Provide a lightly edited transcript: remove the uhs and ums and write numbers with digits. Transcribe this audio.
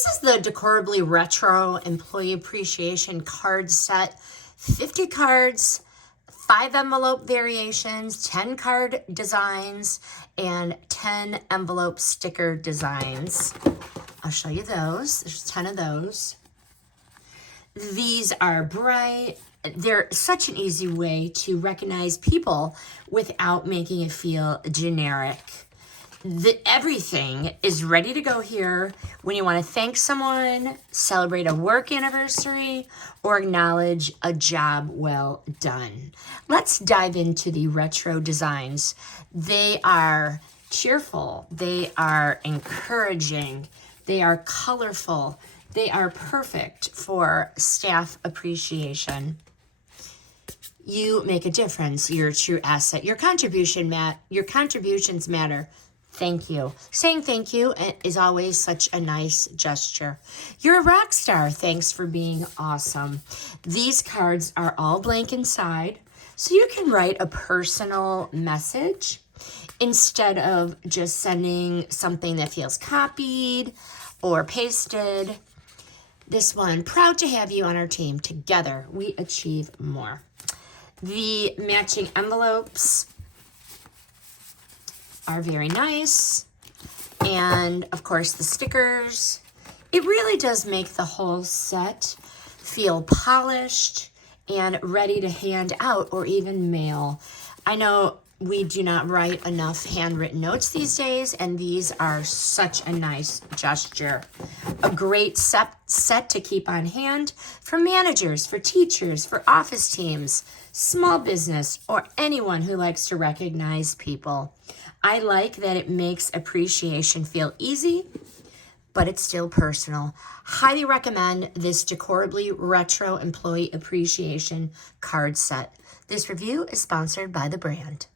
This is the Decorably Retro Employee Appreciation Card Set. 50 cards, 5 envelope variations, 10 card designs, and 10 envelope sticker designs. I'll show you those. There's 10 of those. These are bright. They're such an easy way to recognize people without making it feel generic. Everything is ready to go here when you want to thank someone, celebrate a work anniversary, or acknowledge a job well done. Let's dive into the retro designs. They are cheerful. They are encouraging. They are colorful. They are perfect for staff appreciation. You make a difference. You're a true asset. Your contributions matter. Thank you. Saying thank you is always such a nice gesture. You're a rock star. Thanks for being awesome. These cards are all blank inside, so you can write a personal message instead of just sending something that feels copied or pasted. This one, proud to have you on our team. Together, we achieve more. The matching envelopes are very nice. And of course the stickers. It really does make the whole set feel polished and ready to hand out or even mail. I know we do not write enough handwritten notes these days, and these are such a nice gesture. A great set to keep on hand for managers, for teachers, for office teams, small business, or anyone who likes to recognize people. I like that it makes appreciation feel easy, but it's still personal. Highly recommend this Decorably Retro Employee Appreciation Card Set. This review is sponsored by the brand.